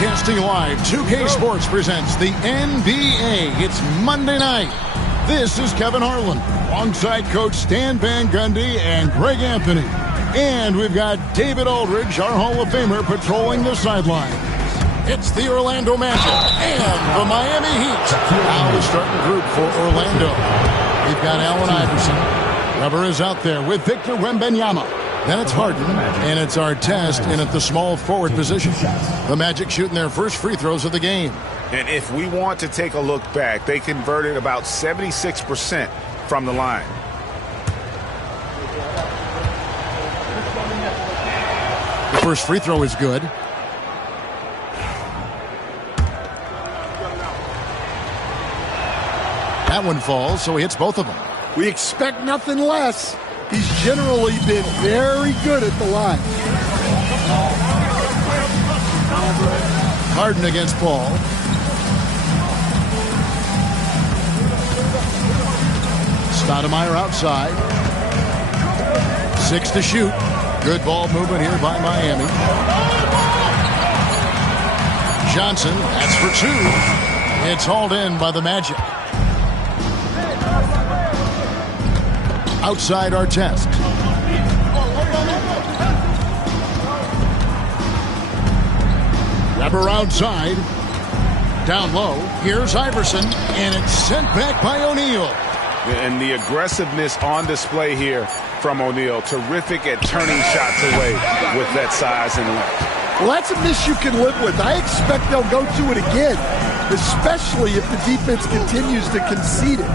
Broadcasting live, 2K Sports presents the NBA. It's Monday night. This is Kevin Harlan, alongside Coach Stan Van Gundy and Greg Anthony. And we've got David Aldridge, our Hall of Famer, patrolling the sidelines. It's the Orlando Magic and the Miami Heat. Now the starting group for Orlando. We've got Allen Iverson. Rubber is out there with Victor Wembanyama. Then it's Harden, and it's Artest in at the small forward position. The Magic shooting their first free throws of the game. And if we want to take a look back, they converted about 76% from the line. The first free throw is good. That one falls, so he hits both of them. We expect nothing less. He's generally been very good at the line. Harden against Paul. Stoudemire outside. 6 to shoot. Good ball movement here by Miami. Johnson, that's for 2. It's hauled in by the Magic. Outside Artest. Webber outside. Down low. Here's Iverson. And it's sent back by O'Neal. And the aggressiveness on display here from O'Neal. Terrific at turning shots away with that size and length. Well, that's a miss you can live with. I expect they'll go to it again, especially if the defense continues to concede it.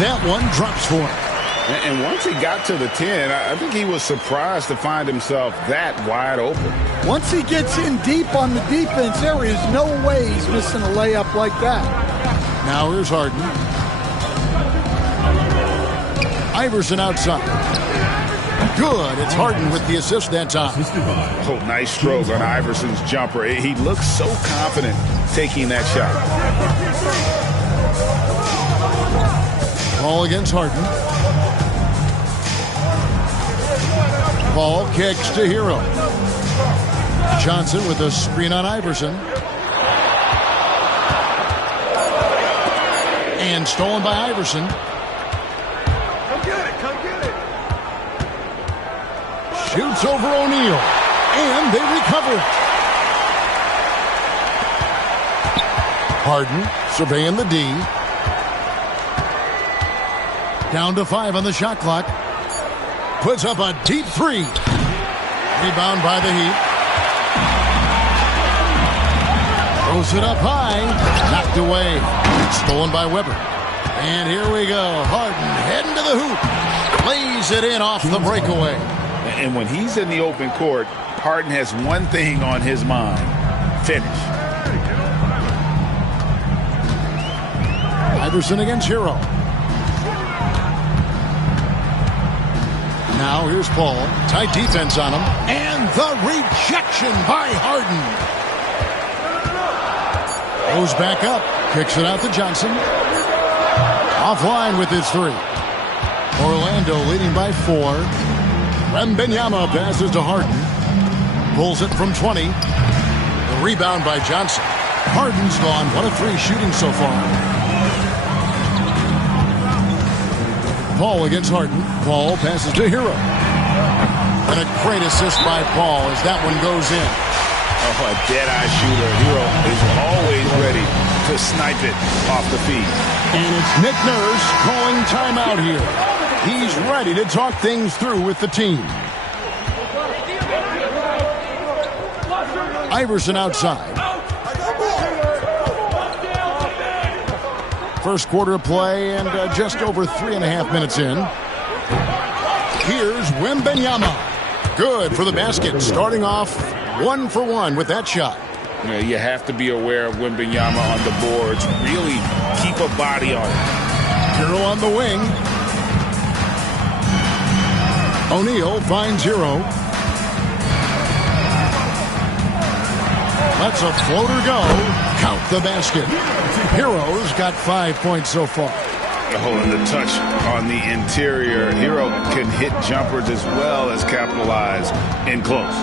That one drops for him. And once he got to the 10, I think he was surprised to find himself that wide open. Once he gets in deep on the defense, there is no way he's missing a layup like that. Now here's Harden. Iverson outside. Good. It's Harden with the assist that time. Oh, nice stroke on Iverson's jumper. He looks so confident taking that shot. Ball against Harden. Ball kicks to Hero. Johnson with a screen on Iverson. And stolen by Iverson. Come get it, come get it. Shoots over O'Neal. And they recover it. Harden surveying the D. Down to 5 on the shot clock. Puts up a deep 3. Rebound by the Heat. Throws it up high. Knocked away. Stolen by Webber. And here we go. Harden heading to the hoop. Lays it in off the breakaway. And when he's in the open court, Harden has one thing on his mind. Finish. Iverson against Hero. Now here's Paul. Tight defense on him. And the rejection by Harden. Goes back up. Kicks it out to Johnson. Offline with his 3. Orlando leading by 4. Wembanyama passes to Harden. Pulls it from 20. The rebound by Johnson. Harden's gone 1 of 3 shooting so far. Paul against Harden. Paul passes to Hero. And a great assist by Paul as that one goes in. Oh, a dead-eye shooter. Hero is always ready to snipe it off the feed. And it's Nick Nurse calling timeout here. He's ready to talk things through with the team. Iverson outside. First quarter of play and just over 3.5 minutes in. Here's Wembanyama. Good for the basket. Starting off 1 for 1 with that shot. You have to be aware of Wembanyama on the boards. Really keep a body on it. Hero on the wing. O'Neal finds Hero. Lets a floater go. Count the basket. Hero's got 5 points so far. Oh, and the touch on the interior. Hero can hit jumpers as well as capitalize in close.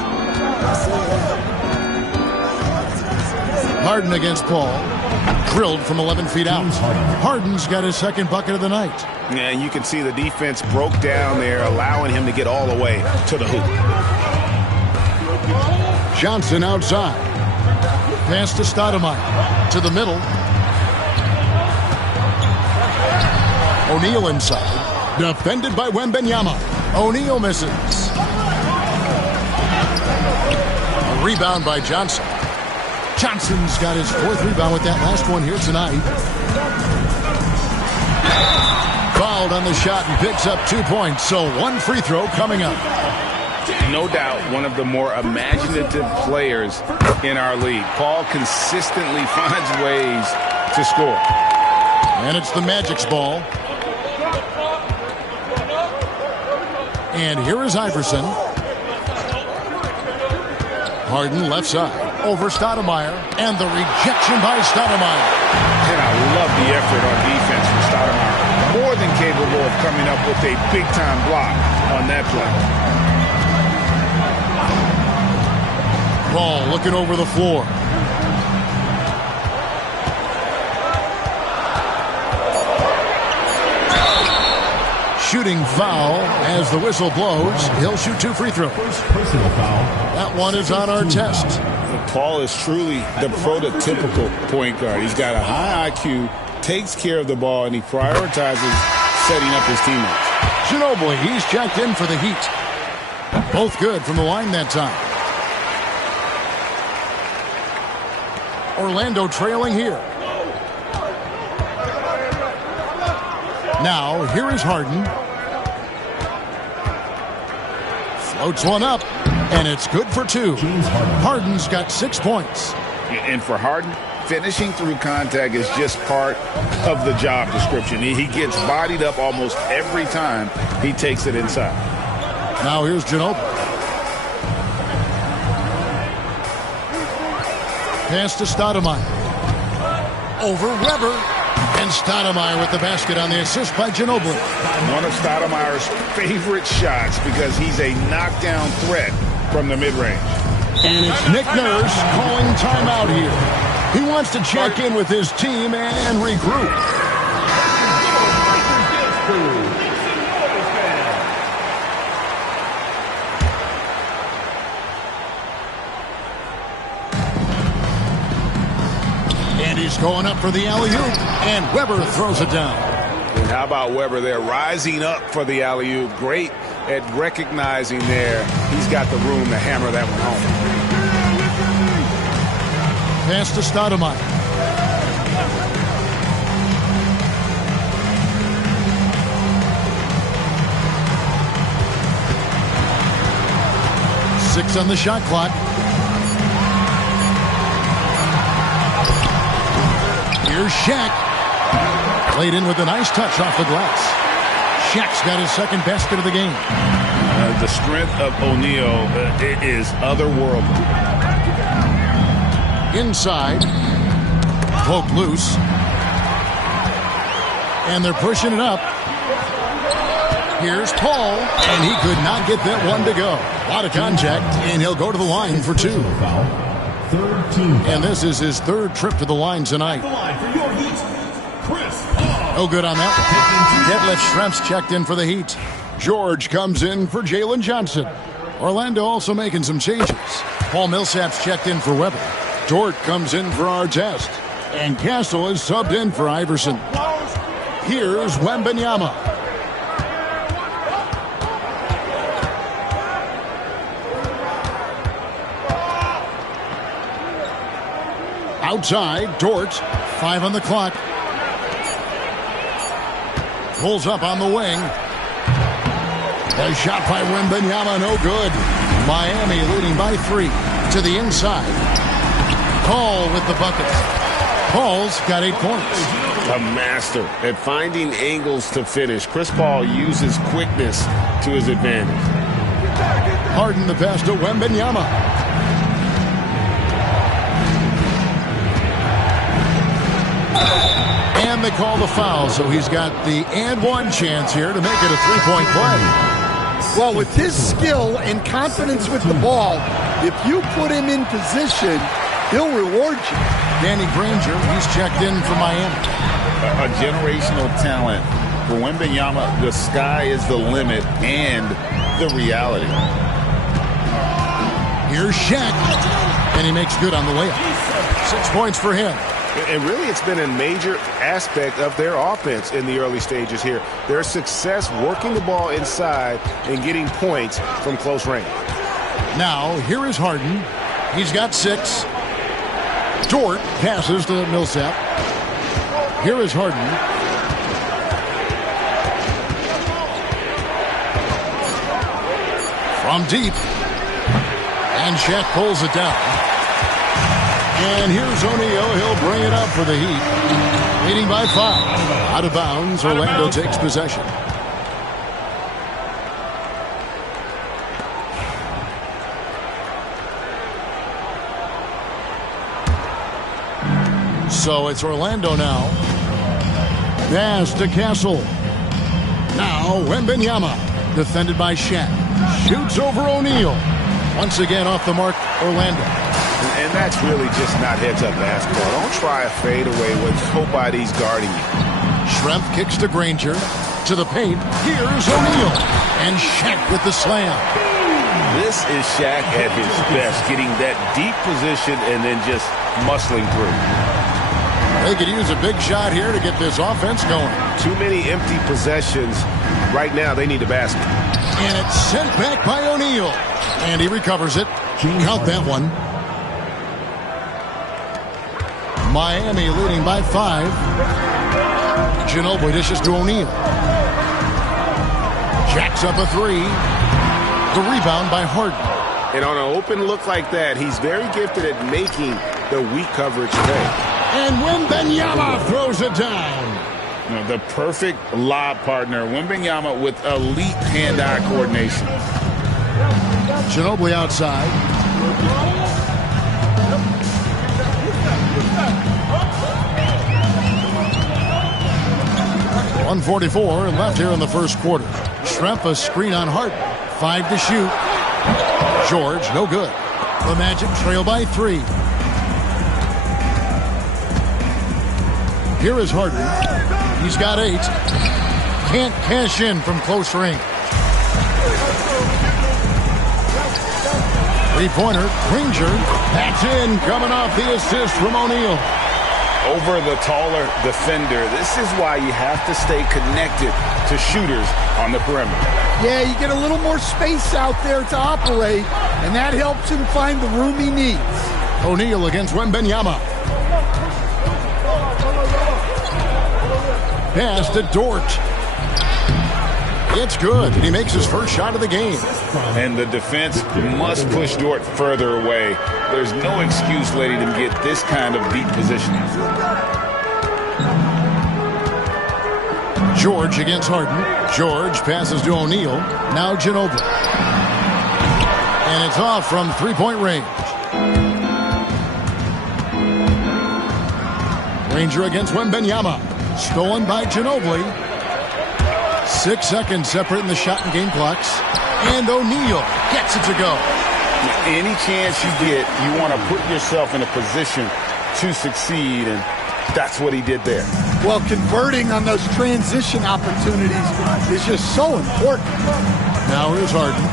Harden against Paul. Drilled from 11 feet out. Harden's got his second bucket of the night. Yeah, you can see the defense broke down there, allowing him to get all the way to the hoop. Johnson outside. Pass to Stoudemire. To the middle. O'Neal inside. Defended by Wembanyama. O'Neal misses. A rebound by Johnson. Johnson's got his fourth rebound with that last one here tonight. Fouled on the shot and picks up 2 points. So one free throw coming up. No doubt one of the more imaginative players in our league. Paul consistently finds ways to score. And it's the Magic's ball. And here is Iverson. Harden left side. Over Stoudemire. And the rejection by Stoudemire. And I love the effort on defense from Stoudemire. More than capable of coming up with a big-time block on that play. Paul looking over the floor. Shooting foul as the whistle blows. He'll shoot 2 free throws. Personal foul. That one is on our test. Paul is truly the prototypical point guard. He's got a high IQ, takes care of the ball, and he prioritizes setting up his teammates. Ginobili, he's checked in for the Heat. Both good from the line that time. Orlando trailing here. Now, here is Harden. Floats one up, and it's good for 2. Harden's got 6 points. And for Harden, finishing through contact is just part of the job description. He gets bodied up almost every time he takes it inside. Now here's Ginobili. Pass to Stoudemire. Over Weber. And Stoudemire with the basket on the assist by Ginobili. One of Stoudemire's favorite shots because he's a knockdown threat from the mid-range. And it's Nick Nurse calling timeout here. He wants to check in with his team and regroup. And he's going up for the alley-oop, and Weber throws it down. And how about Weber there rising up for the alley-oop? Great at recognizing there. He's got the room to hammer that one home. Pass to Stoudemire. Six on the shot clock. Here's Shaq. Played in with a nice touch off the glass. Shaq's got his second basket of the game. The strength of O'Neal is otherworldly. Inside. Poke loose. And they're pushing it up. Here's Paul. And he could not get that one to go. A lot of contact. And he'll go to the line for 2. And this is his 3rd trip to the line tonight. No good on that one. Detlef Schrempf's checked in for the Heat. George comes in for Jalen Johnson. Orlando also making some changes. Paul Millsap's checked in for Weber. Dort comes in for Artest. And Castle is subbed in for Iverson. Here's Wembanyama. Outside, Dort. 5 on the clock. Pulls up on the wing. A shot by Wembanyama, no good. Miami leading by 3 to the inside. Paul with the bucket. Paul's got 8 points. A master at finding angles to finish. Chris Paul uses quickness to his advantage. Harden the pass to Wembanyama. And they call the foul, so he's got the and one chance here to make it a 3-point play. Well, with his skill and confidence with the ball, if you put him in position, he'll reward you. Danny Granger, he's checked in from Miami. A generational talent. For Wembanyama, the sky is the limit and the reality. Here's Shaq, and he makes good on the layup. 6 points for him. And really, it's been a major aspect of their offense in the early stages here. Their success working the ball inside and getting points from close range. Now, here is Harden. He's got 6. Dort passes to Millsap. Here is Harden. From deep. And Shaq pulls it down. And here's O'Neal. He'll bring it up for the Heat. Leading by 5. Out of bounds. Orlando takes possession. So it's Orlando now. Pass to Castle. Now Wembanyama. Defended by Shaq. Shoots over O'Neal. Once again off the mark, Orlando. And that's really just not heads-up basketball. Don't try a fadeaway when nobody's guarding you. Schrempf kicks to Granger. To the paint. Here's O'Neal. And Shaq with the slam. This is Shaq at his best, getting that deep position and then just muscling through. They could use a big shot here to get this offense going. Too many empty possessions. Right now, they need a basket. And it's sent back by O'Neal. And he recovers it. Count that one. Miami leading by 5. Ginobili dishes to O'Neal. Jacks up a 3. The rebound by Harden. And on an open look like that, he's very gifted at making the weak coverage pay. And Wembanyama throws it down. The perfect lob partner. Wembanyama with elite hand-eye coordination. Ginobili outside. .144 left here in the first quarter. Schrempf a screen on Harden. 5 to shoot. George, no good. The Magic trail by 3. Here is Harden. He's got 8. Can't cash in from close range. 3-pointer, Granger. That's in, coming off the assist from O'Neal. Over the taller defender. This is why you have to stay connected to shooters on the perimeter. Yeah, you get a little more space out there to operate, and that helps him find the room he needs. O'Neal against Wembanyama. Pass to Dort. It's good. He makes his first shot of the game. And the defense must push Dort further away. There's no excuse letting him get this kind of deep positioning. George against Harden. George passes to O'Neal. Now Ginobili. And it's off from 3-point range. Granger against Wembanyama. Stolen by Ginobili. 6 seconds separating the shot and game clocks. And O'Neal gets it to go. Any chance you get, you want to put yourself in a position to succeed, and that's what he did there. Well, converting on those transition opportunities is just so important. Now here's Harden.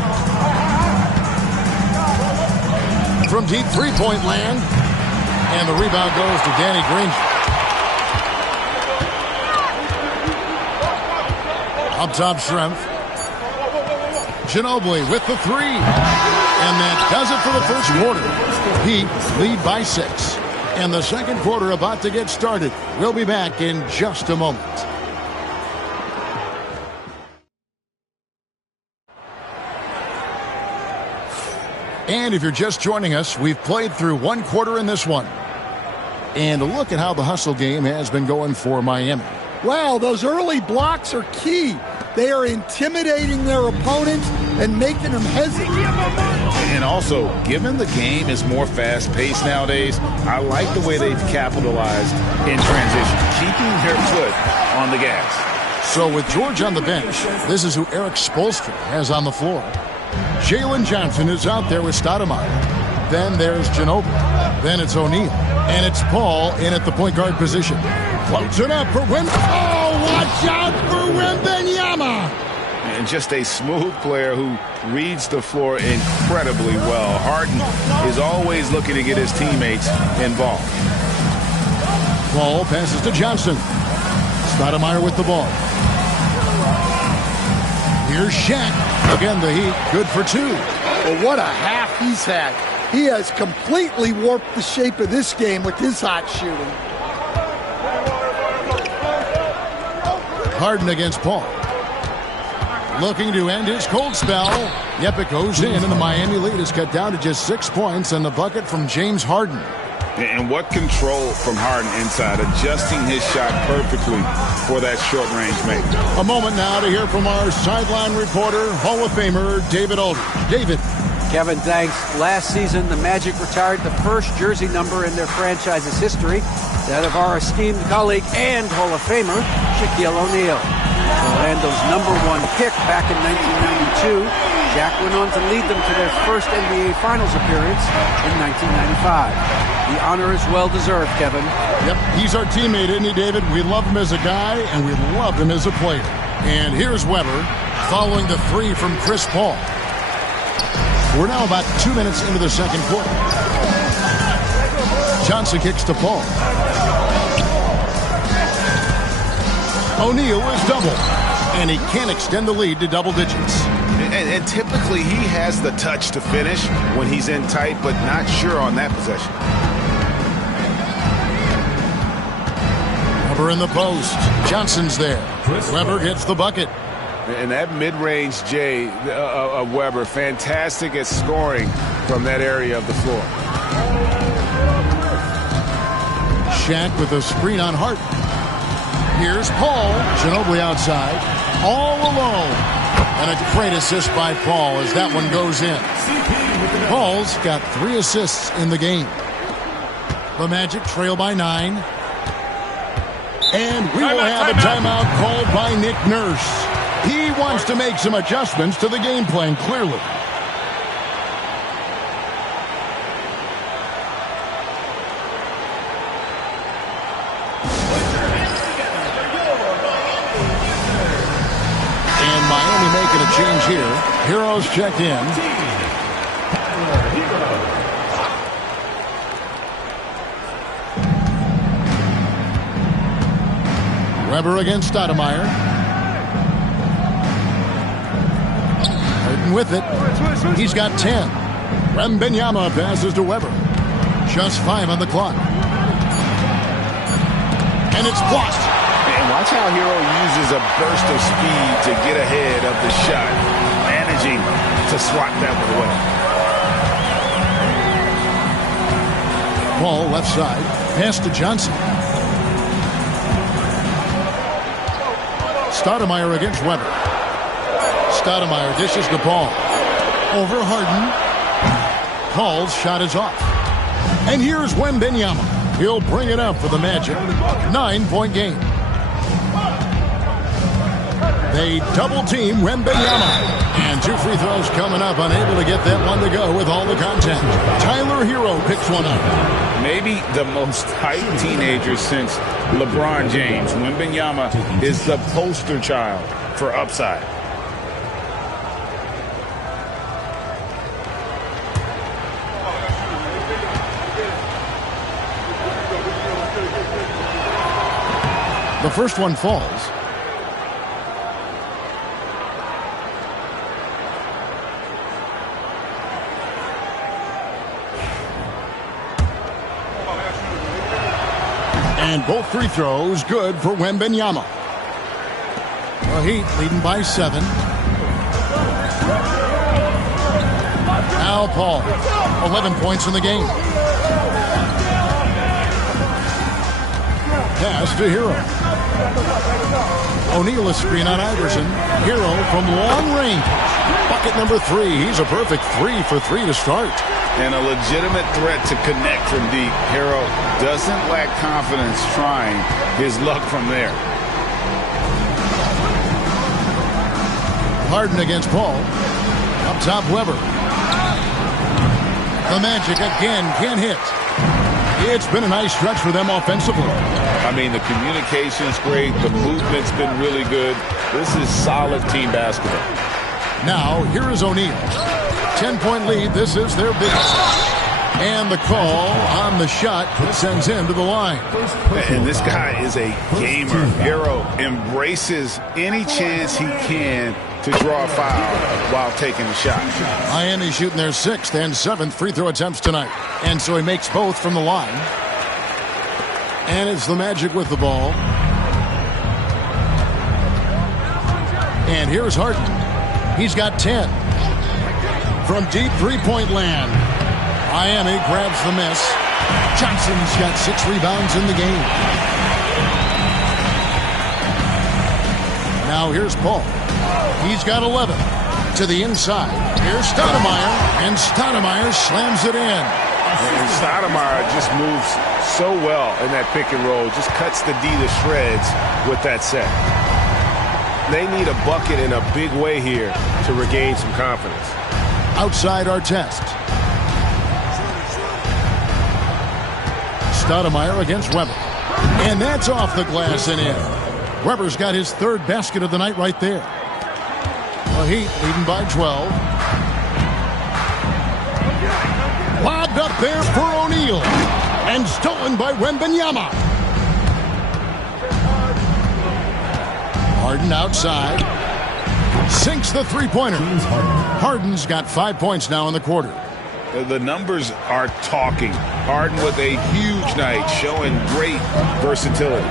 From deep 3-point land. And the rebound goes to Danny Granger. Up top, Schrempf. Ginobili with the 3. And that does it for the first quarter. Heat lead by 6. And the second quarter about to get started. We'll be back in just a moment. And if you're just joining us, we've played through 1 quarter in this one. And look at how the hustle game has been going for Miami. Wow, those early blocks are key. They are intimidating their opponents and making them hesitate. And also, given the game is more fast-paced nowadays, I like the way they've capitalized in transition, keeping their foot on the gas. So with George on the bench, this is who Eric Spoelstra has on the floor. Jalen Johnson is out there with Stoudemire. then there's Ginobili. Then it's O'Neal. And it's Paul in at the point guard position. Floats it up for Wembenyama. Oh, watch out for Wembenyama. And just a smooth player who reads the floor incredibly well. Harden is always looking to get his teammates involved. Paul passes to Johnson. Stoudemire with the ball. Here's Shaq. Again, the Heat, good for two. Well, what a half he's had. He has completely warped the shape of this game with his hot shooting. Harden against Paul. Looking to end his cold spell. Yep, it goes in, and the Miami lead is cut down to just 6 points, and the bucket from James Harden. And what control from Harden inside, adjusting his shot perfectly for that short-range make. A moment now to hear from our sideline reporter, Hall of Famer David Aldridge. David. Kevin, thanks. Last season, the Magic retired the first jersey number in their franchise's history, that of our esteemed colleague and Hall of Famer, Shaquille O'Neal. Orlando's #1 pick back in 1992, Shaq went on to lead them to their first NBA Finals appearance in 1995. The honor is well-deserved, Kevin. Yep, he's our teammate, isn't he, David? We love him as a guy, and we love him as a player. And here's Weber following the three from Chris Paul. We're now about 2 minutes into the second quarter. Johnson kicks to Paul. O'Neal is doubled, and he can't extend the lead to double digits. And typically he has the touch to finish when he's in tight, but not sure on that possession. Weber in the post. Johnson's there. Weber gets the bucket. And that mid-range J of Weber, fantastic at scoring from that area of the floor. Shaq with a screen on Harden. Here's Paul. Ginobili outside. All alone. And a great assist by Paul as that one goes in. Paul's got 3 assists in the game. The Magic trail by 9. And we will have a timeout called by Nick Nurse. He wants to make some adjustments to the game plan, clearly. And Miami making a change here. Heroes checked in. Weber against Stoudemire. Harden with it. He's got 10. Wembenyama passes to Weber. Just 5 on the clock. And it's blocked. And watch how Hero uses a burst of speed to get ahead of the shot, managing to swat that one away. Ball left side. Pass to Johnson. Stoudemire against Weber. Stoudemire dishes the ball. Over Harden. Paul's shot is off. And here's Wembenyama. He'll bring it up for the Magic. 9-point game. They double-team Wembenyama. And 2 free throws coming up. Unable to get that one to go with all the contact. Tyler Hero picks one up. Maybe the most hyped teenager since LeBron James. Wembenyama is the poster child for upside. The first one falls. And both free throws good for Wembenyama. The Heat leading by 7. Now Paul, 11 points in the game. Pass to Hero. O'Neal a screen on Iverson. Hero from long range. Bucket number 3. He's a perfect 3 for 3 to start. And a legitimate threat to connect from deep. Hero doesn't lack confidence trying his luck from there. Harden against Paul. Up top, Weber. The Magic again can't hit. It's been a nice stretch for them offensively. I mean, the communication's great. The movement's been really good. This is solid team basketball. Now, here is O'Neal. 10-point lead. This is their biggest. And the call on the shot that sends him to the line. And this guy is a gamer. Hero embraces any chance he can to draw a foul while taking the shot. Miami shooting their 6th and 7th free throw attempts tonight. And so he makes both from the line. And it's the Magic with the ball. And here's Harden. He's got 10. From deep three-point land. Miami grabs the miss. Johnson's got 6 rebounds in the game. Now here's Paul. He's got 11. To the inside. Here's Stoudemire. And Stoudemire slams it in. And Stoudemire just moves so well in that pick and roll. Just cuts the D to shreds with that set. They need a bucket in a big way here to regain some confidence. Outside Artest. Stoudemire against Weber. And that's off the glass and in. Weber's got his 3rd basket of the night right there. The Heat leading by 12. Lobbed up there for O'Neal. And stolen by Wembanyama. Harden outside. Sinks the three-pointer. Harden's got 5 points now in the quarter. The numbers are talking. Harden with a huge night, showing great versatility.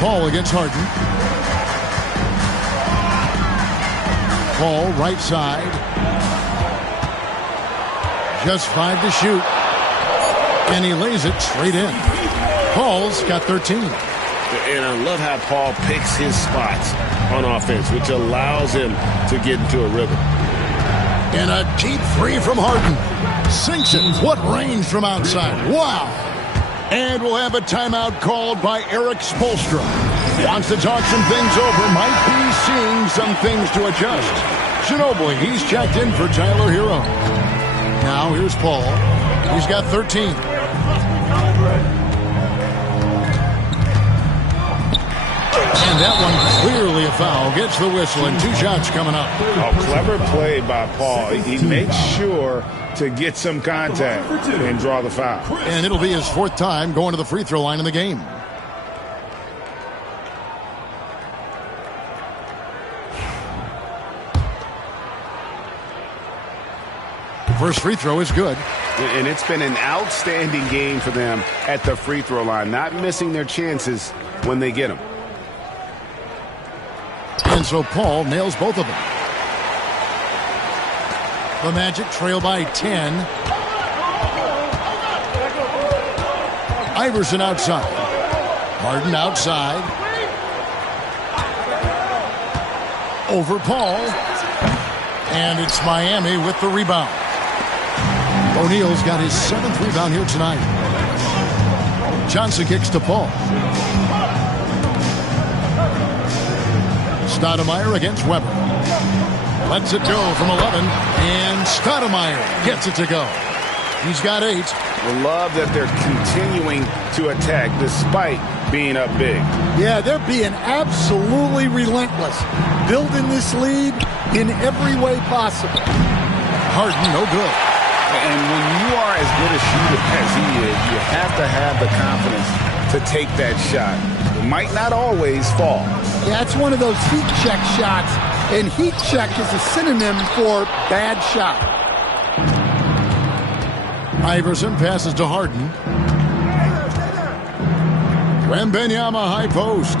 Paul against Harden. Paul right side. Just 5 to shoot. And he lays it straight in. Paul's got 13. And I love how Paul picks his spots on offense, which allows him to get into a rhythm. And a deep 3 from Harden. Sinks it. What range from outside. Wow. And we'll have a timeout called by Eric Spoelstra. Wants to talk some things over. Might be seeing some things to adjust. Ginobili, he's checked in for Tyler Hero. Now here's Paul. He's got 13. And that one clearly a foul. Gets the whistle and 2 shots coming up. A clever play by Paul. He makes sure to get some contact and draw the foul. And it'll be his 4th time going to the free throw line in the game. The first free throw is good. And it's been an outstanding game for them at the free throw line. Not missing their chances when they get them. And so Paul nails both of them. The Magic trail by 10. Iverson outside. Harden outside. Over Paul. And it's Miami with the rebound. O'Neal's got his 7th rebound here tonight. Johnson kicks to Paul. Stoudemire against Weber. Lets it go from 11. And Stoudemire gets it to go. He's got 8. I love that they're continuing to attack despite being up big. Yeah, they're being absolutely relentless. Building this lead in every way possible. Harden, no good. And when you are as good a shooter as he is, you have to have the confidence to take that shot. It might not always fall. Yeah, it's one of those heat check shots, and heat check is a synonym for bad shot. Iverson passes to Harden. Wembanyama high post.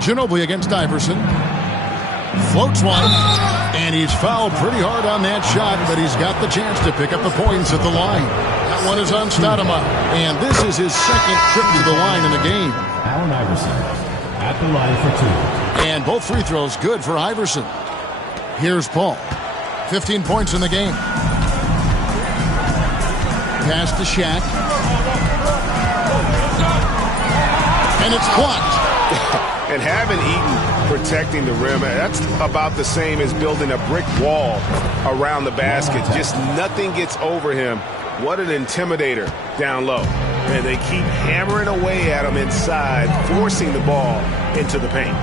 Ginobili against Iverson. Floats one. And he's fouled pretty hard on that shot, but he's got the chance to pick up the points at the line. That one is on Stoudemire. And this is his 2nd trip to the line in the game. Allen Iverson at the line for 2. And both free throws good for Iverson. Here's Paul. 15 points in the game. Pass to Shaq. And it's blocked. And having Eaton protecting the rim, that's about the same as building a brick wall around the basket. Just nothing gets over him. What an intimidator down low. And they keep hammering away at him inside, forcing the ball into the paint.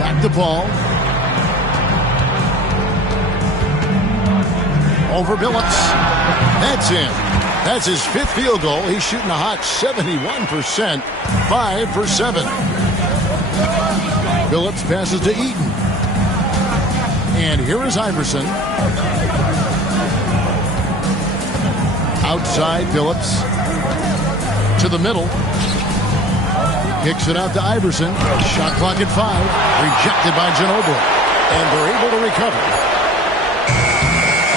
Back to Paul. Over Billups. That's in. That's his 5th field goal. He's shooting a hot 71%. 5 for 7. Billups passes to Eaton. And here is Iverson. Outside Billups. To the middle. Kicks it out to Iverson. Shot clock at 5. Rejected by Ginobili. And they're able to recover.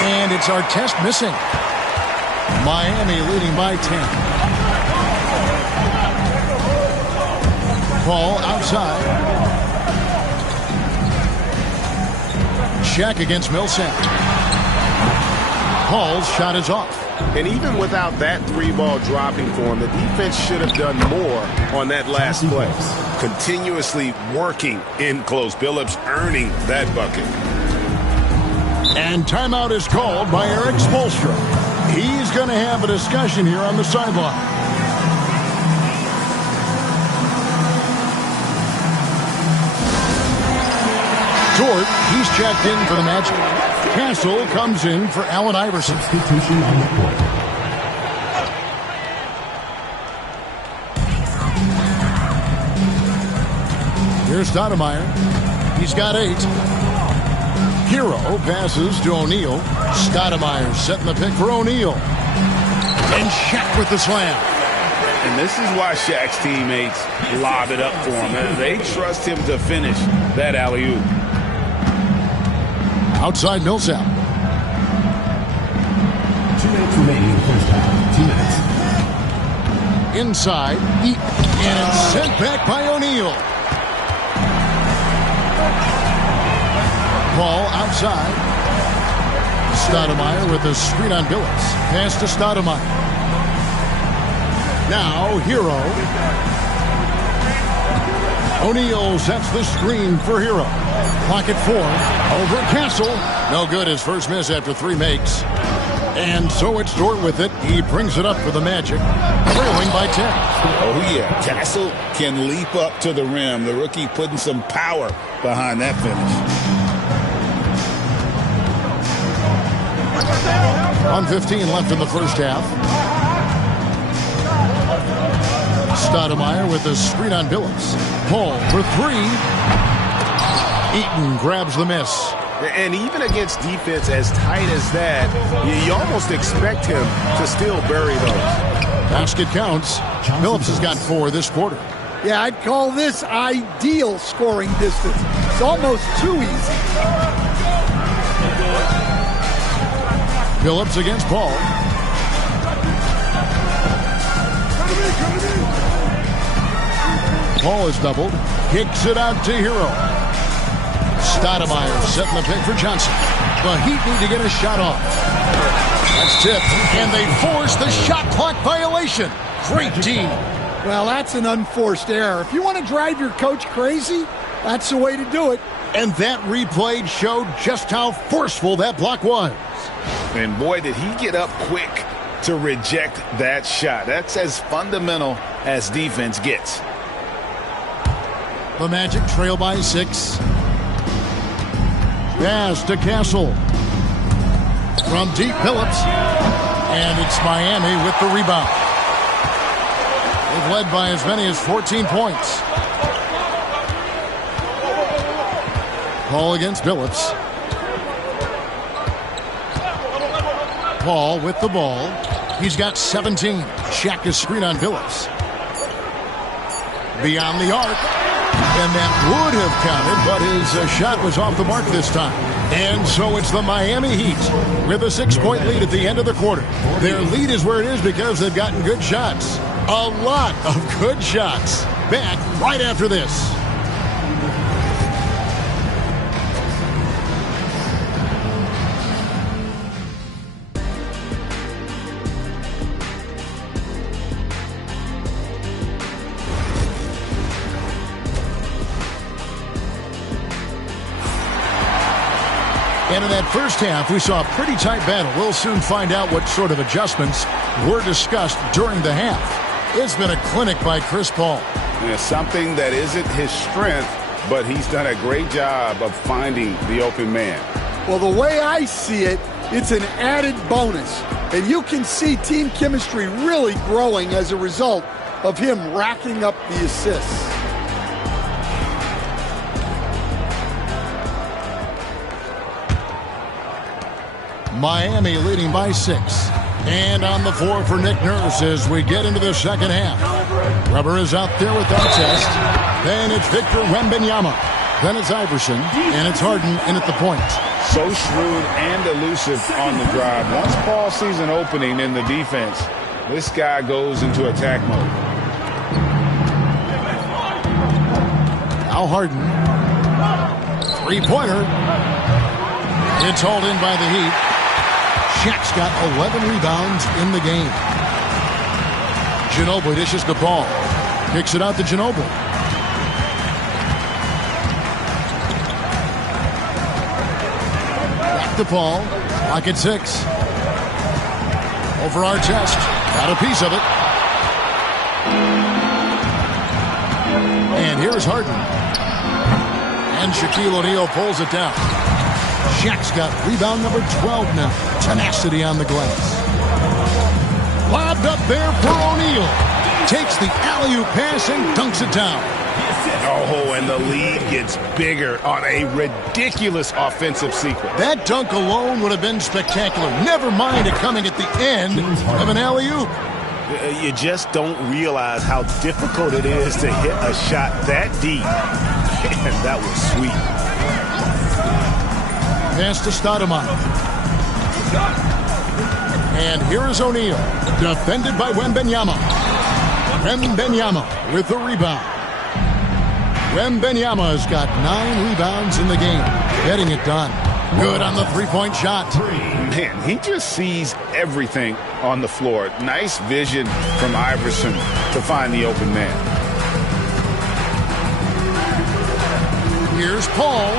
And it's Artest missing. Miami leading by 10. Paul outside. Shaq against Millsap. Paul's shot is off. And even without that 3-ball dropping for him, the defense should have done more on that last play. Continuously working in close. Billups earning that bucket. And timeout is called by Eric Spoelstra. He's going to have a discussion here on the sideline. Dort, he's checked in for the Magic. Castle comes in for Allen Iverson. Substitution on the court. Here's Stoudemire. He's got 8. Hero passes to O'Neal. Stoudemire setting the pick for O'Neal. And Shaq with the slam. And this is why Shaq's teammates lob it up for him. They trust him to finish that alley-oop. Outside Millsap. 2 minutes remaining in the first half. 2 minutes. Inside. And it's sent back by O'Neal. Paul outside. Stoudemire with a screen on Billups. Pass to Stoudemire. Now Hero. O'Neal sets the screen for Hero. Clock at 4. Over Castle. No good. His first miss after 3 makes. And so it's Dort with it. He brings it up for the Magic. Trailing by 10. Oh, yeah. Castle can leap up to the rim. The rookie putting some power behind that finish. 1:15 left in the first half. Stoudemire with a screen on Billups. Paul for 3. Eaton grabs the miss. And even against defense as tight as that, you almost expect him to still bury those. Basket counts. Billups has got 4 this quarter. Yeah, I'd call this ideal scoring distance. It's almost too easy. Billups against Paul. Paul is doubled. Kicks it out to Hero. Stoudemire setting the pick for Johnson. The Heat need to get a shot off. That's tipped. And they force the shot clock violation. Great team. Well, that's an unforced error. If you want to drive your coach crazy, that's the way to do it. And that replay showed just how forceful that block was. And boy, did he get up quick to reject that shot. That's as fundamental as defense gets. The Magic trail by 6. Pass to Castle. From deep, Billups. And it's Miami with the rebound. They've led by as many as 14 points. Paul against Billups. Paul with the ball. He's got 17. Shaq is screen on Billups. Beyond the arc. And that would have counted, but his shot was off the mark this time. And so it's the Miami Heat with a 6-point lead at the end of the quarter. Their lead is where it is because they've gotten good shots. A lot of good shots. Back right after this. And in that first half, we saw a pretty tight battle. We'll soon find out what sort of adjustments were discussed during the half. It's been a clinic by Chris Paul. Yeah, something that isn't his strength, but he's done a great job of finding the open man. Well, the way I see it, it's an added bonus. And you can see team chemistry really growing as a result of him racking up the assists. Miami leading by 6. And on the floor for Nick Nurse as we get into the second half. Rubber is out there with Artest. Then it's Victor Wembanyama. Then it's Iverson. And it's Harden in at the point. So shrewd and elusive on the drive. Once Paul sees an opening in the defense, this guy goes into attack mode. Now Harden. Three-pointer. It's hauled in by the Heat. Shaq's got 11 rebounds in the game. Ginobili dishes the ball. Kicks it out to Ginobili. Back to Paul. Clock at 6. Over Artest. Got a piece of it. And here's Harden. And Shaquille O'Neal pulls it down. Shaq's got rebound number 12 now. Tenacity on the glass. Lobbed up there for O'Neal. Takes the alley-oop pass and dunks it down. Oh, and the lead gets bigger on a ridiculous offensive sequence. That dunk alone would have been spectacular. Never mind it coming at the end of an alley-oop. You just don't realize how difficult it is to hit a shot that deep. And that was sweet. Pass to Stoudemire. And here is O'Neal. Defended by Wembanyama. Wembanyama with the rebound. Wembanyama has got 9 rebounds in the game. Getting it done. Good on the three-point shot. Man, he just sees everything on the floor. Nice vision from Iverson to find the open man. Here's Paul.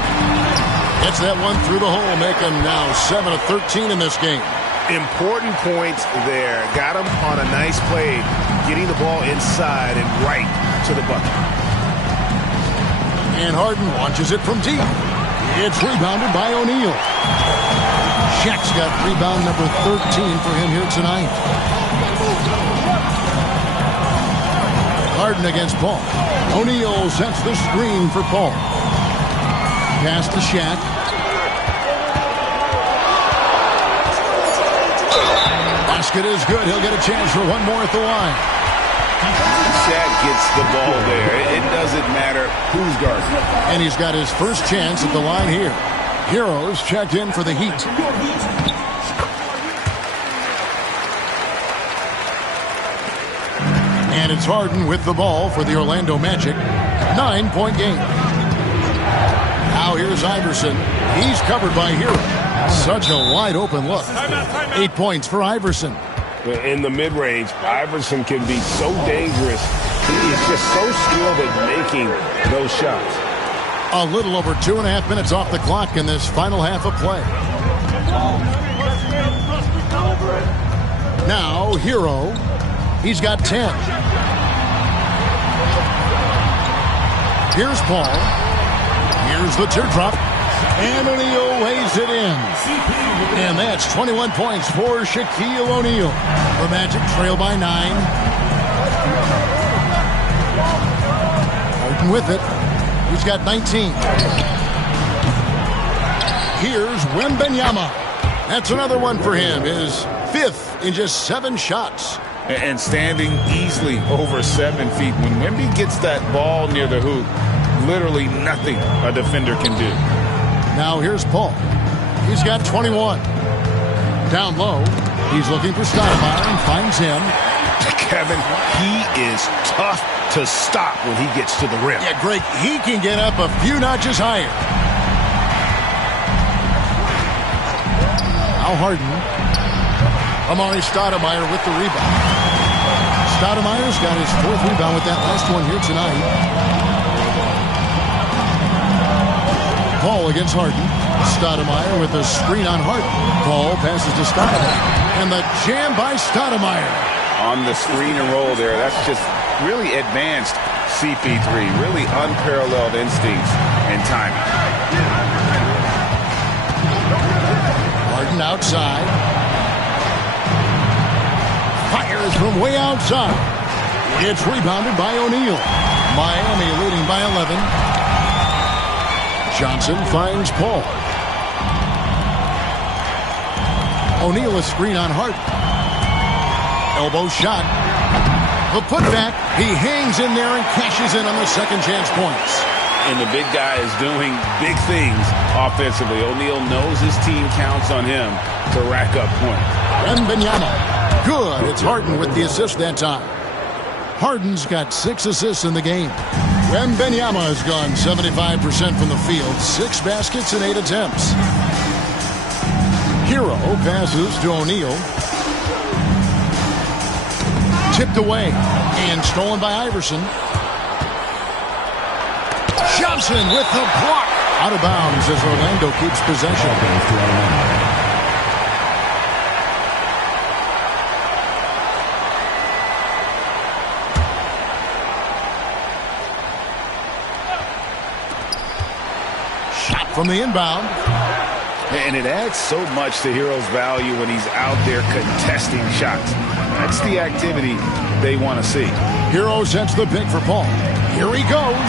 Gets that one through the hole, make him now 7 of 13 in this game. Important points there. Got him on a nice play, getting the ball inside and right to the bucket. And Harden launches it from deep. It's rebounded by O'Neal. Shaq's got rebound number 13 for him here tonight. Harden against Paul. O'Neal sets the screen for Paul. Pass to Shaq. Basket is good. He'll get a chance for one more at the line. Shaq gets the ball there. It doesn't matter who's guarding. And he's got his first chance at the line here. Heroes checked in for the Heat. And it's Harden with the ball for the Orlando Magic. 9-point game. Now here's Iverson. He's covered by Hero. Such a wide open look. 8 points for Iverson. In the mid-range, Iverson can be so dangerous. He is just so skilled at making those shots. A little over 2.5 minutes off the clock in this final half of play. Now, Hero. He's got 10. Here's Paul. Here's the teardrop. And O'Neal lays it in. And that's 21 points for Shaquille O'Neal. The Magic trail by 9. Harden with it. He's got 19. Here's Wembanyama. That's another one for him. His 5th in just 7 shots. And standing easily over 7 feet. When Wemby gets that ball near the hoop, literally nothing a defender can do. Now here's Paul. He's got 21. Down low, he's looking for Stoudemire and finds him. Kevin, he is tough to stop when he gets to the rim. Yeah, Greg, he can get up a few notches higher. Now Harden. Amari Stoudemire with the rebound. Stoudemire's got his 4th rebound with that last one here tonight. Paul against Harden. Stoudemire with a screen on Hart. Paul passes to Stoudemire. And the jam by Stoudemire. On the screen and roll there, that's just really advanced CP3. Really unparalleled instincts and timing. Harden outside. Fires from way outside. It's rebounded by O'Neal. Miami leading by 11. Johnson finds Paul. O'Neal a screen on Hart. Elbow shot. The putback. He hangs in there and cashes in on the second chance points. And the big guy is doing big things offensively. O'Neal knows his team counts on him to rack up points. Wembanyama. Good. It's Harden with the assist that time. Harden's got 6 assists in the game. Wembanyama has gone 75% from the field. 6 baskets and 8 attempts. Hero passes to O'Neal. Tipped away and stolen by Iverson. Johnson with the block. Out of bounds as Orlando keeps possession. From the inbound. And it adds so much to Hero's value when he's out there contesting shots. That's the activity they want to see. Hero sets the pick for Paul. Here he goes.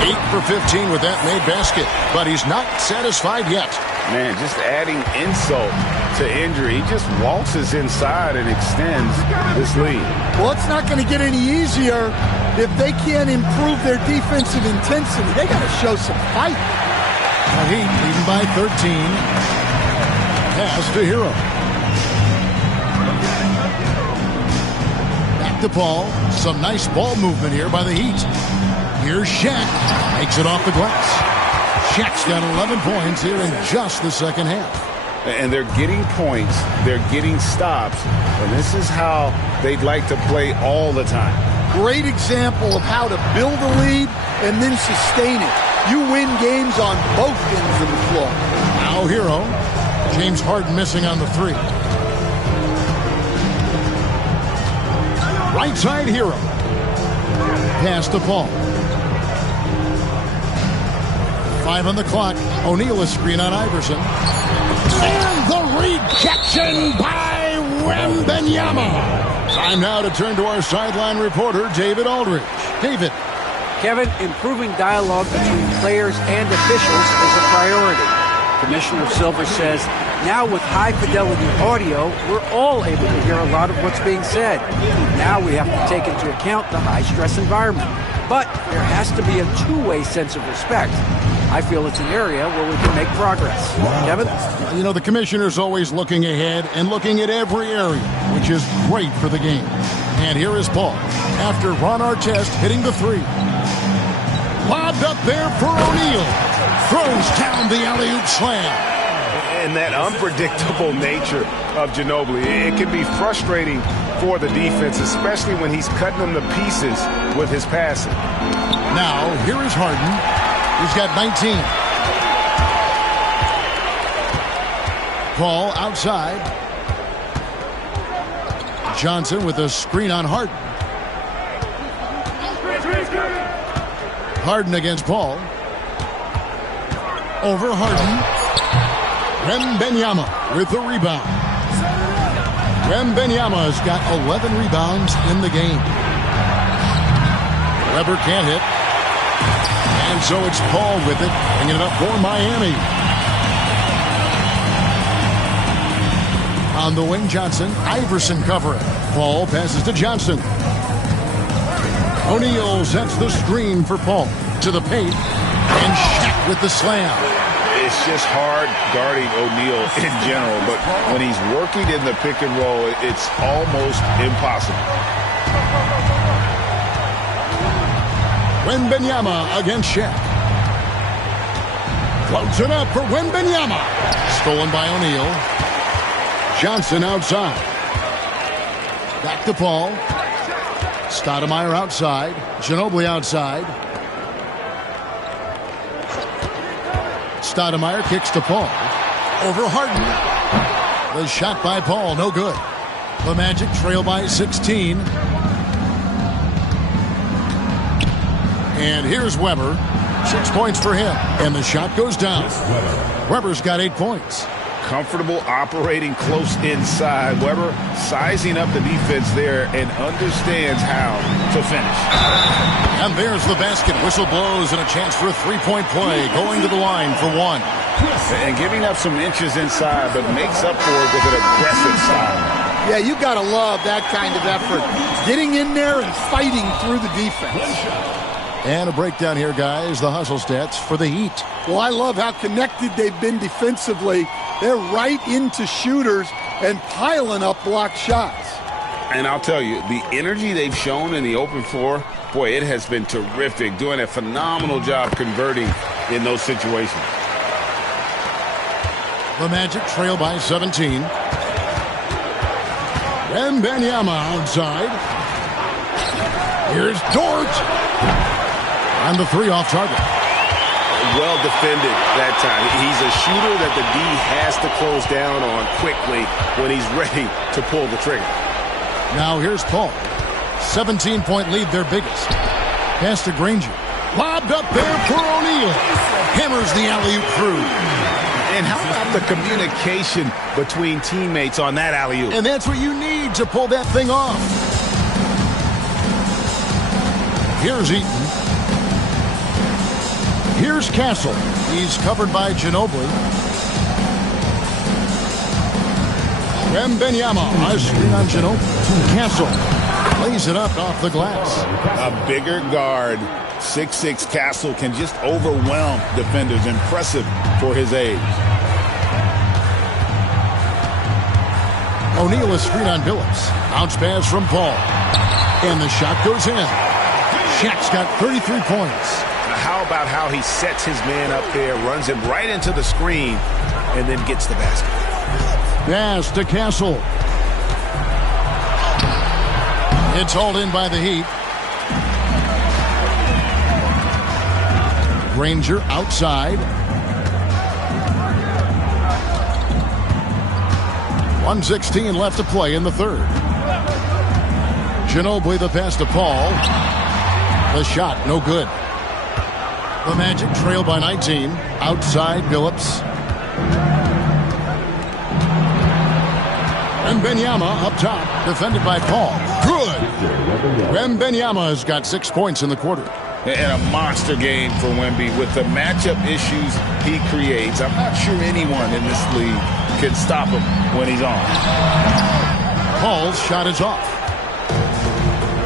8 for 15 with that made basket. But he's not satisfied yet. Man, just adding insult to injury. He just waltzes inside and extends this lead. Well, it's not going to get any easier if they can't improve their defensive intensity. They got to show some fight. The Heat leading by 13. Pass to Hero. Back to Paul. Some nice ball movement here by the Heat. Here's Shaq. Makes it off the glass. Shaq's got 11 points here in just the second half. And they're getting points. They're getting stops. And this is how they'd like to play all the time. Great example of how to build a lead and then sustain it. You win games on both ends of the floor. Now Hero. James Harden missing on the 3. Right side Hero. Pass to Paul. 5 on the clock. O'Neal a screen on Iverson. And the rejection by Wembanyama. Time now to turn to our sideline reporter, David Aldridge. David. Kevin, improving dialogue between players and officials is a priority. Commissioner Silver says, now with high-fidelity audio, we're all able to hear a lot of what's being said. Now we have to take into account the high-stress environment. But there has to be a two-way sense of respect. I feel it's an area where we can make progress. Kevin? You know, the commissioner's always looking ahead and looking at every area, which is great for the game. And here is Paul, after Ron Artest hitting the 3. Lobbed up there for O'Neal. Throws down the alley-oop slam. And that unpredictable nature of Ginobili, it can be frustrating for the defense, especially when he's cutting them to pieces with his passing. Now, here is Harden. He's got 19. Paul outside. Johnson with a screen on Harden. Harden against Paul. Over Harden. Wembanyama with the rebound. Wembanyama has got 11 rebounds in the game. Weber can't hit. And so it's Paul with it, bringing it up for Miami. On the wing, Johnson. Iverson covering. Paul passes to Johnson. O'Neal sets the screen for Paul. To the paint. And Shaq with the slam. It's just hard guarding O'Neal in general, but when he's working in the pick and roll, it's almost impossible. Wembanyama against Shaq. Floats it up for Wembanyama. Stolen by O'Neal. Johnson outside. Back to Paul. Stoudemire outside. Ginobili outside. Stoudemire kicks to Paul. Over Harden. The shot by Paul, no good. The Magic trail by 16. And here's Weber. 6 points for him. And the shot goes down. Weber's got 8 points. Comfortable operating close inside. Weber sizing up the defense there and understands how to finish. And there's the basket. Whistle blows and a chance for a three-point play. Going to the line for one. And giving up some inches inside, but makes up for it with an aggressive style. Yeah, you got to love that kind of effort. Getting in there and fighting through the defense. And a breakdown here, guys. The hustle stats for the Heat. Well, I love how connected they've been defensively. They're right into shooters and piling up blocked shots. And I'll tell you, the energy they've shown in the open floor, boy, it has been terrific. Doing a phenomenal job converting in those situations. The Magic trail by 17. Wembanyama outside. Here's Dort. And the three off target. Well defended that time. He's a shooter that the D has to close down on quickly when he's ready to pull the trigger. Now here's Paul. 17-point lead, their biggest. Pass to Granger. Lobbed up there for O'Neal. Hammers the alley-oop through. And how about the communication between teammates on that alley-oop? And that's what you need to pull that thing off. Here's Eaton. Here's Castle. He's covered by Ginobili. Wembanyama. A screen on Ginobili. Castle lays it up off the glass. A bigger guard, 6'6" Castle, can just overwhelm defenders. Impressive for his age. O'Neal a screen on Billups. Bounce pass from Paul. And the shot goes in. Shaq's got 33 points. How about how he sets his man up there, runs him right into the screen, and then gets the basket. Pass to Castle. It's hauled in by the Heat. Granger outside. 1:16 left to play in the third. Ginobili the pass to Paul. The shot, no good. The Magic trail by 19. Outside, Billups. Wembanyama up top. Defended by Paul. Good. Wembanyama has got 6 points in the quarter. And a monster game for Wemby with the matchup issues he creates. I'm not sure anyone in this league can stop him when he's on. Paul's shot is off.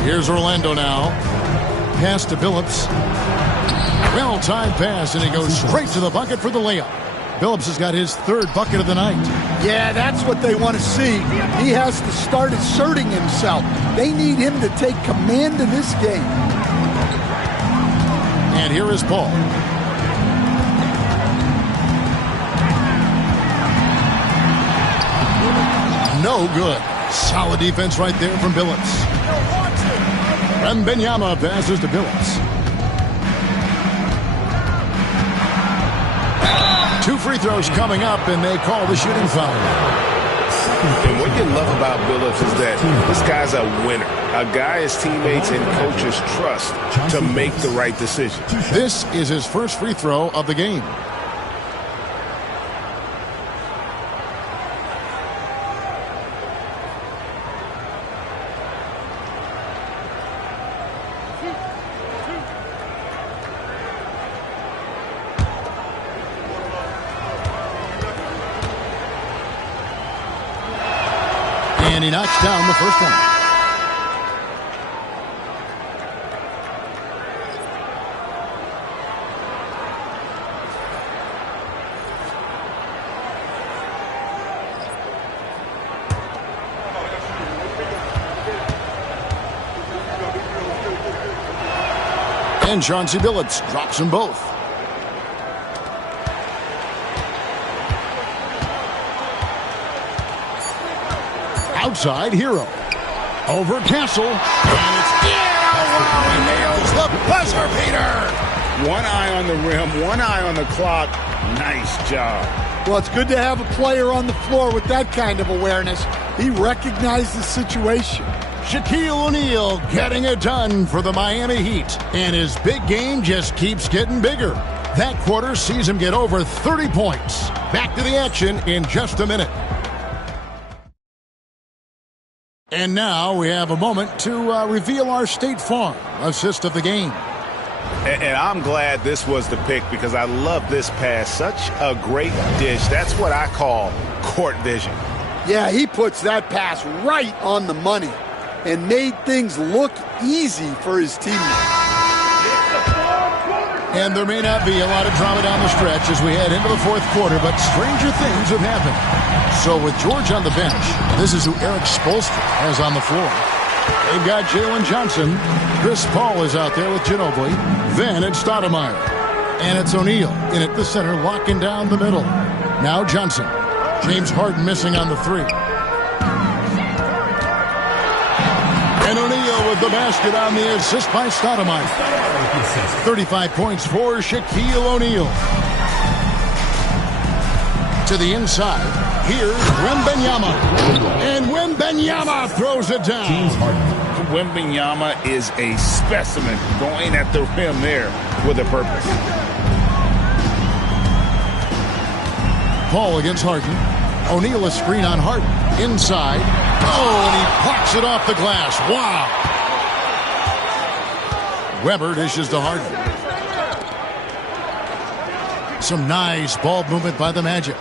Here's Orlando now. Pass to Billups. Well-timed pass, and he goes straight to the bucket for the layup. Billups has got his third bucket of the night. Yeah, that's what they want to see. He has to start asserting himself. They need him to take command of this game. And here is Paul. No good. Solid defense right there from Billups. Wembanyama passes to Billups. 2 free throws coming up, and they call the shooting foul. And what you love about Billups is that this guy's a winner. A guy his teammates and coaches trust to make the right decision. This is his first free throw of the game. And he knocks down the first one. And Chauncey Billups drops them both. Outside, Hero. Over Castle. And it's in. Oh, wow, he nails the buzzer beater. One eye on the rim, one eye on the clock. Nice job. Well, it's good to have a player on the floor with that kind of awareness. He recognized the situation. Shaquille O'Neal getting it done for the Miami Heat. And his big game just keeps getting bigger. That quarter sees him get over 30 points. Back to the action in just a minute. And now we have a moment to reveal our State Farm assist of the game. And I'm glad this was the pick because I love this pass. Such a great dish. That's what I call court vision. Yeah, he puts that pass right on the money and made things look easy for his teammates. And there may not be a lot of drama down the stretch as we head into the fourth quarter, but stranger things have happened. So with George on the bench, this is who Eric Spoelstra has on the floor. They've got Jalen Johnson. Chris Paul is out there with Ginobili. Then it's Stoudemire. And it's O'Neal in at the center, locking down the middle. Now Johnson. James Harden missing on the three. And O'Neal with the basket on the assist by Stoudemire. 35 points for Shaquille O'Neal. To the inside. Here's Wembanyama. And Wembanyama throws it down. Wembanyama is a specimen going at the rim there with a purpose. Paul against Harden. O'Neal a screen on Harden. Inside. Oh, and he pops it off the glass. Wow. Weber dishes to Harden. Some nice ball movement by the Magic.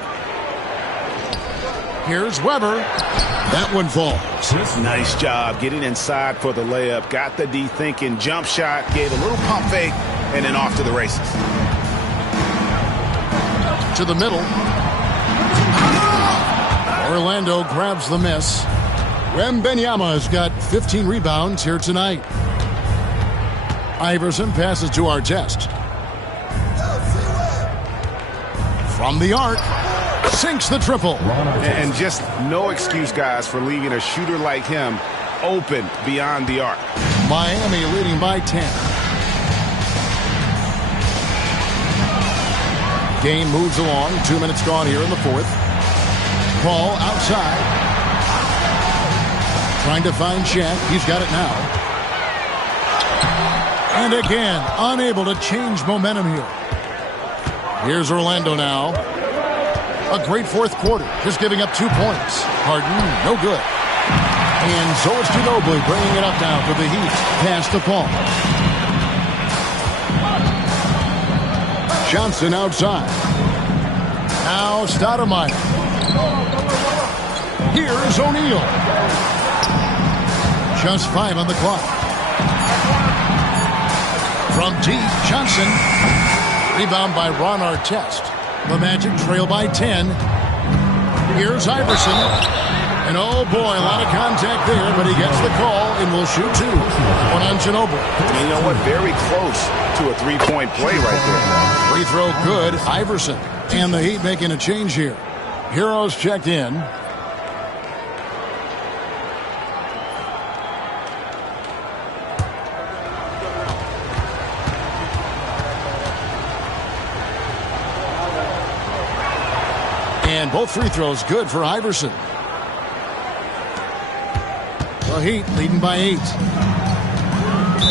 Here's Weber. That one falls. Nice job getting inside for the layup. Got the D thinking. Jump shot. Gave a little pump fake. And then off to the races. To the middle. Orlando grabs the miss. Wembanyama has got 15 rebounds here tonight. Iverson passes to Artest. From the arc. Sinks the triple. And just no excuse, guys, for leaving a shooter like him open beyond the arc. Miami leading by 10. Game moves along. 2 minutes gone here in the fourth. Paul outside. Trying to find Shaq. He's got it now. And again, unable to change momentum here. Here's Orlando now. A great fourth quarter, just giving up 2 points. Harden, no good. And so it's Ginobili bringing it up now for the Heat. Pass to Paul. Johnson outside. Now Stoudemire. Here's O'Neal. Just 5 on the clock. From deep, Johnson. Rebound by Ron Artest. The Magic trail by 10. Here's Iverson. And oh boy, a lot of contact there, but he gets the call and will shoot 2. One on Ginobili. You know what? Very close to a three-point play right there. Free throw good, Iverson. And the Heat making a change here. Heroes checked in. And both free throws good for Iverson. The Heat leading by 8.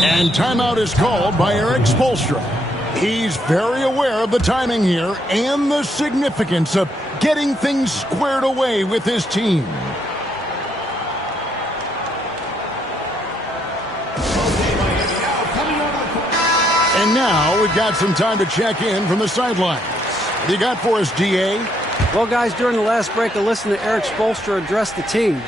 And timeout is called by Eric Spoelstra. He's very aware of the timing here and the significance of getting things squared away with his team. And now we've got some time to check in from the sidelines. What do you got for us, DA? Well, guys, during the last break, I listened to Eric Spoelstra address the team.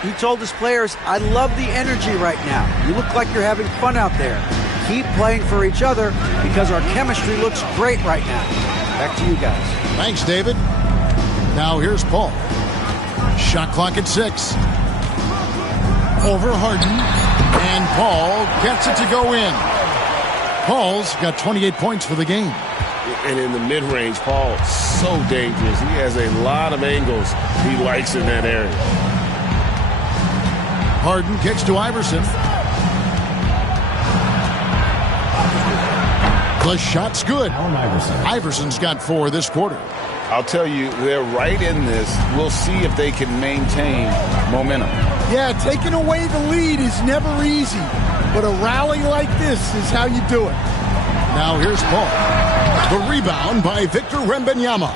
He told his players, I love the energy right now. You look like you're having fun out there. Keep playing for each other because our chemistry looks great right now. Back to you guys. Thanks, David. Now here's Paul. Shot clock at 6. Over Harden. And Paul gets it to go in. Paul's got 28 points for the game. And in the mid-range, Paul, so dangerous. He has a lot of angles he likes in that area. Harden kicks to Iverson. The shot's good. Iverson's got 4 this quarter. I'll tell you, they're right in this. We'll see if they can maintain momentum. Yeah, taking away the lead is never easy, but a rally like this is how you do it. Now here's Paul. The rebound by Victor Wembanyama.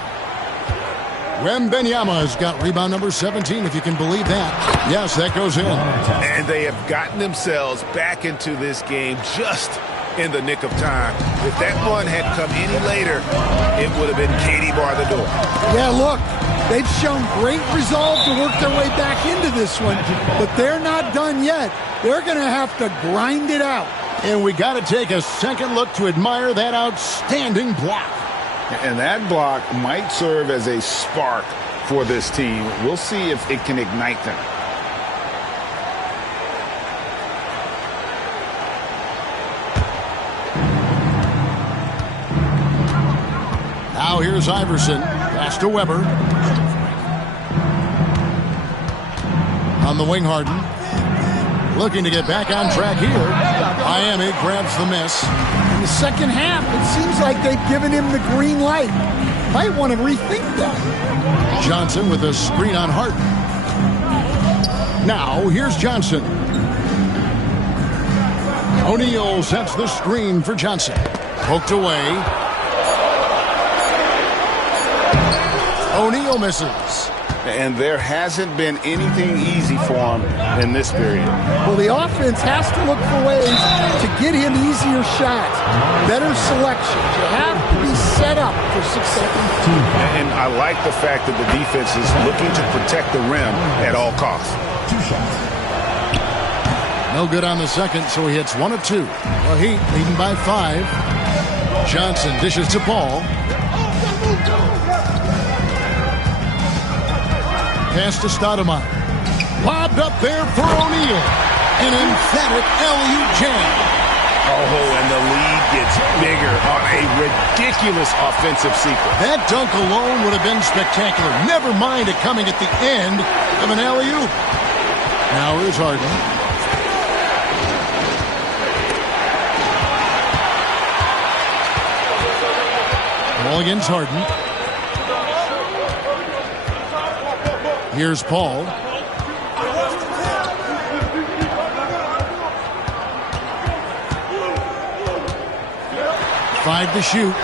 Wembanyama's got rebound number 17, if you can believe that. Yes, that goes in. And they have gotten themselves back into this game just in the nick of time. If that run had come any later, it would have been Katie bar the door. Yeah, look, they've shown great resolve to work their way back into this one, but they're not done yet. They're going to have to grind it out. And we got to take a second look to admire that outstanding block. And that block might serve as a spark for this team. We'll see if it can ignite them. Now here's Iverson. Pass to Weber. On the wing, Harden. Looking to get back on track here. Miami grabs the miss. In the second half, it seems like they've given him the green light. Might want to rethink that. Johnson with a screen on Harden. Now here's Johnson. O'Neal sets the screen for Johnson. Poked away. O'Neal misses. And there hasn't been anything easy for him in this period. Well, the offense has to look for ways to get him easier shots, better selection. You have to be set up for success. And I like the fact that the defense is looking to protect the rim at all costs. 2 shots. No good on the second, so he hits 1 of 2. The Heat leading by 5. Johnson dishes to Paul. Pass to Stoudemire. Lobbed up there for O'Neal. An emphatic LU jam. Oh, and the lead gets bigger on a ridiculous offensive sequence. That dunk alone would have been spectacular. Never mind it coming at the end of an LU. Now here's Harden. Ball against Harden. Here's Paul. Five to shoot,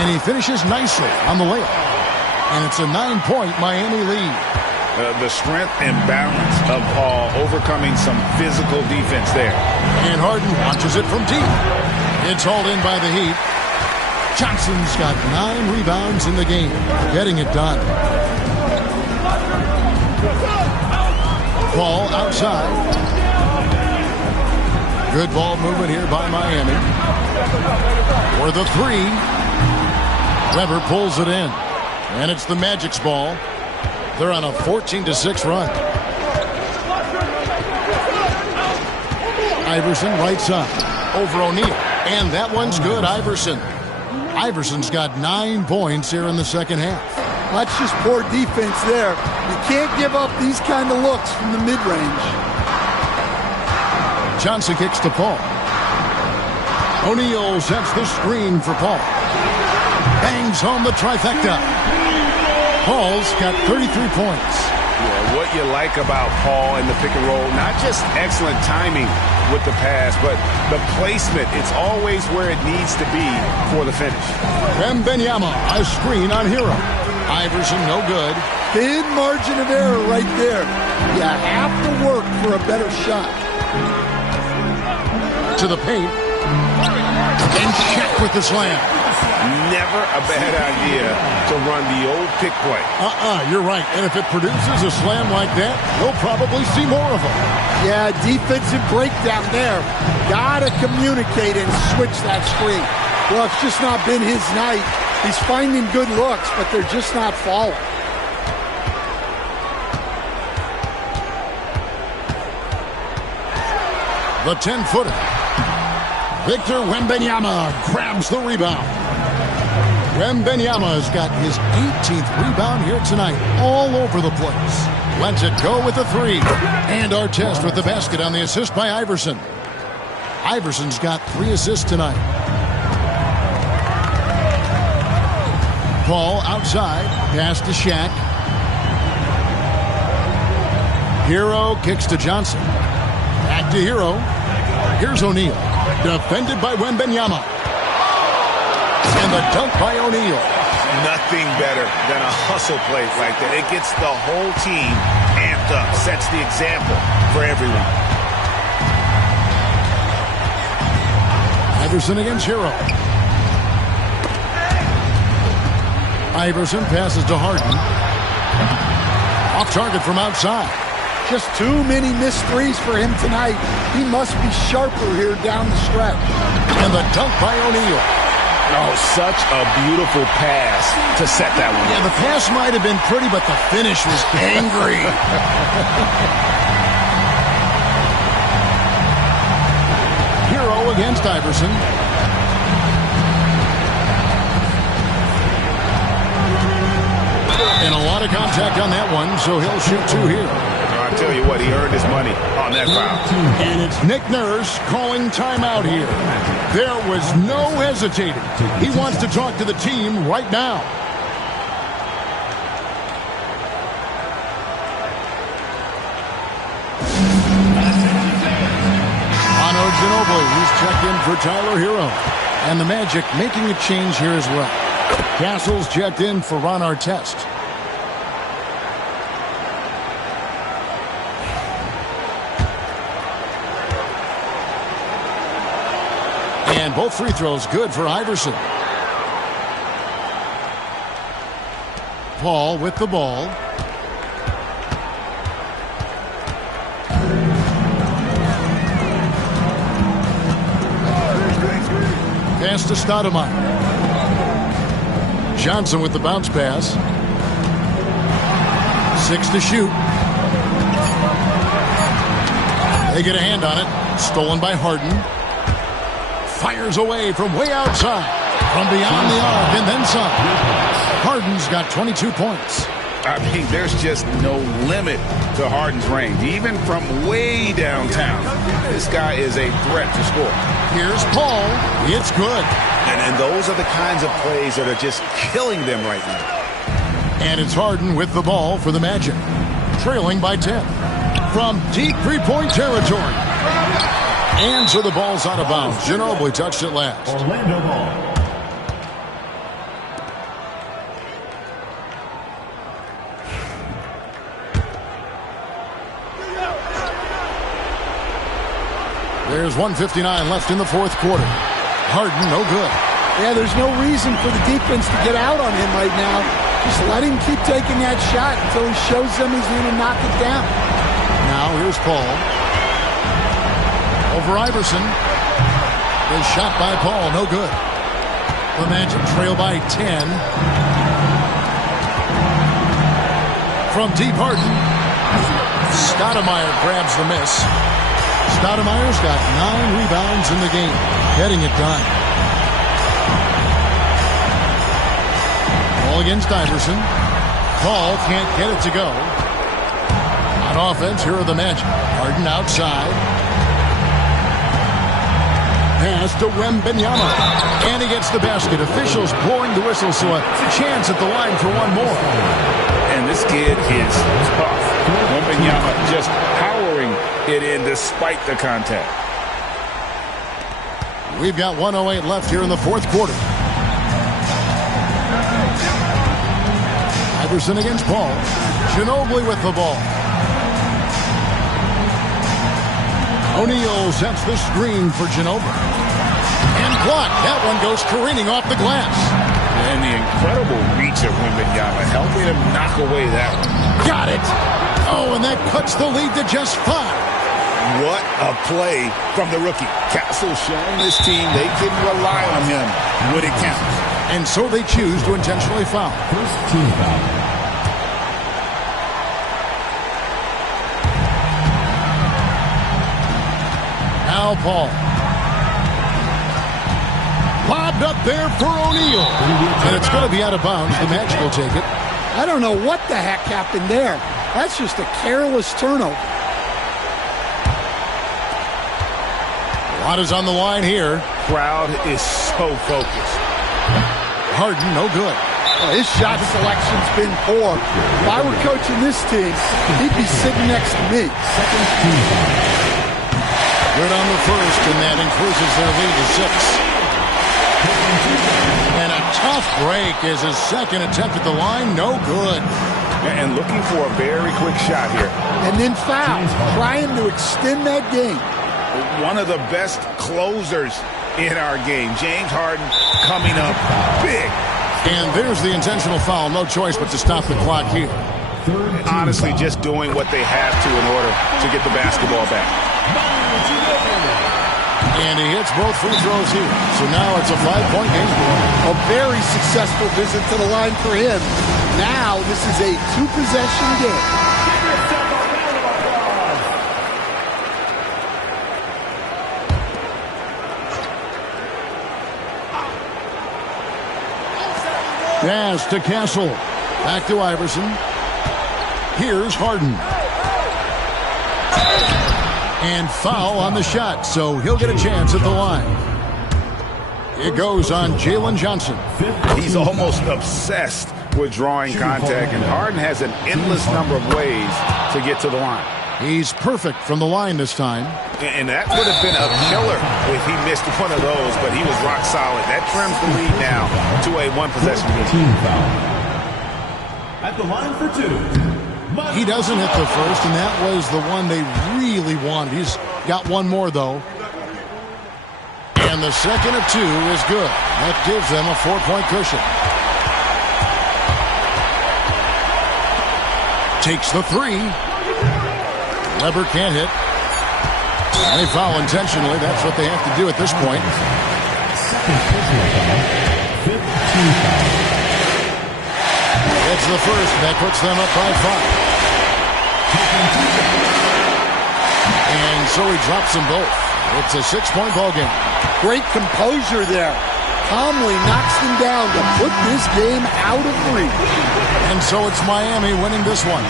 and he finishes nicely on the layup. And it's a 9-point Miami lead. The strength and balance of Paul overcoming some physical defense there. And Harden launches it from deep. It's hauled in by the Heat. Johnson's got 9 rebounds in the game, getting it done. Paul outside. Good ball movement here by Miami. For the 3. Weber pulls it in. And it's the Magic's ball. They're on a 14-6 run. Iverson right side. Over O'Neal. And that one's good, Iverson. Iverson's got 9 points here in the second half. That's just poor defense there. You can't give up these kind of looks from the mid-range. Johnson kicks to Paul. O'Neal sets the screen for Paul. Bangs home the trifecta. Paul's got 33 points. Yeah, what you like about Paul in the pick and roll, not just excellent timing with the pass, but the placement. It's always where it needs to be for the finish. Wembanyama, a screen on Hero. Iverson, no good. Thin margin of error right there. You have to work for a better shot. To the paint. And check with the slam. Never a bad idea to run the old pick play. You're right. And if it produces a slam like that, we'll probably see more of them. Yeah, defensive breakdown there. Gotta communicate and switch that screen. Well, it's just not been his night. He's finding good looks, but they're just not falling. The 10-footer. Victor Wembanyama grabs the rebound. Wembanyama's got his 18th rebound here tonight, all over the place. Lets it go with the 3. And Artest with the basket on the assist by Iverson. Iverson's got 3 assists tonight. Paul outside. Pass to Shaq. Hero kicks to Johnson. Back to Hero. Here's O'Neal. Defended by Wembanyama. And the dunk by O'Neal. Nothing better than a hustle play like that. It gets the whole team amped up. Sets the example for everyone. Iverson against Hero. Iverson passes to Harden. Off target from outside. Just too many missed threes for him tonight. He must be sharper here down the stretch. And the dunk by O'Neal. Oh, such a beautiful pass to set that one. Yeah, the pass might have been pretty, but the finish was angry. Hero against Iverson. And a lot of contact on that one, so he'll shoot 2 here. I tell you what, he earned his money on that foul. And it's Nick Nurse calling timeout here. There was no hesitating. He wants to talk to the team right now. Manu Ginobili, he's checked in for Tyler Hero. And the Magic making a change here as well. Castle's checked in for Ron Artest. And both free throws good for Iverson. Paul with the ball. Pass to Stoudemire. Johnson with the bounce pass. 6 to shoot. They get a hand on it. Stolen by Harden. Fires away from way outside. From beyond the arc and then some. Harden's got 22 points. I mean, there's just no limit to Harden's range, even from way downtown. This guy is a threat to score. Here's Paul. It's good. And those are the kinds of plays that are just killing them right now. And it's Harden with the ball for the Magic. Trailing by 10. From deep three-point territory. And so the ball's out of bounds. Ginobili touched it last. Orlando ball. There's 1:59 left in the fourth quarter. Harden, no good. Yeah, there's no reason for the defense to get out on him right now. Just let him keep taking that shot until he shows them he's going to knock it down. Now here's Paul. Over Iverson. The shot by Paul, no good. The Magic trail by 10. From deep, Harden. Stoudemire grabs the miss. Stoudemire's got 9 rebounds in the game, getting it done. Ball against Iverson. Paul can't get it to go. On offense, here are the Magic. Harden outside. Pass to Wembanyama. And he gets the basket. Officials blowing the whistle, so a chance at the line for one more. And this kid is tough. Wembanyama just powering it in despite the contact. We've got 1:08 left here in the fourth quarter. Iverson against Paul. Ginobili with the ball. O'Neal sets the screen for Ginobili. And blocked. That one goes careening off the glass. And the incredible reach of Wembanyama helping him knock away that one. Got it. Oh, and that cuts the lead to just 5. What a play from the rookie. Castle showing this team they can rely on him when it counts. And so they choose to intentionally foul. First team foul. Now Paul. Lobbed up there for O'Neal. And it's going to be out of bounds. The Magic will take it. I don't know what the heck happened there. That's just a careless turnover. A lot is on the line here. Crowd is so focused. Harden, no good. Well, his shot selection's been poor. If I were coaching this team, he'd be sitting next to me. Good on the first, and that increases their lead to 6. And a tough break is his second attempt at the line. No good. And looking for a very quick shot here. And then foul, trying to extend that game. One of the best closers in our game. James Harden coming up big. And there's the intentional foul. No choice but to stop the clock here. Honestly, just doing what they have to in order to get the basketball back. And he hits both free throws here. So now it's a 5-point game. A very successful visit to the line for him. Now this is a 2-possession game. Pass to Castle. Back to Iverson. Here's Harden. And foul on the shot, so he'll get a chance at the line. It goes on Jalen Johnson. He's almost obsessed with drawing contact, and Harden has an endless number of ways to get to the line. He's perfect from the line this time. And that would have been a killer if he missed one of those, but he was rock solid. That trims the lead now to a 1-possession game. Team foul. At the line for 2. He doesn't hit the first, and that was the one they really wanted. He's got one more, though. And the second of 2 is good. That gives them a 4-point cushion. Takes the 3. Weber can't hit. They foul intentionally. That's what they have to do at this point. That's the first. That puts them up by 5. And so he drops them both. It's a 6-point ball game. Great composure there. Calmly knocks them down to put this game out of reach. And so it's Miami winning this one.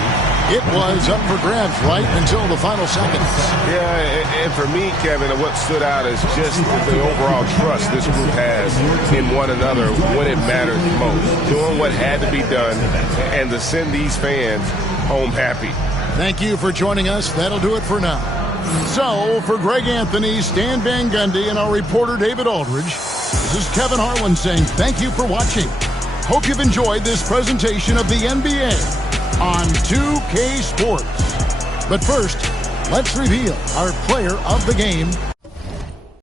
It was up for grabs right until the final seconds. Yeah, and for me, Kevin, what stood out is just the overall trust this group has in one another when it matters most. Doing what had to be done and to send these fans home happy. Thank you for joining us. That'll do it for now. So, for Greg Anthony, Stan Van Gundy, and our reporter David Aldridge, this is Kevin Harlan saying thank you for watching. Hope you've enjoyed this presentation of the NBA on 2K Sports. But first, let's reveal our player of the game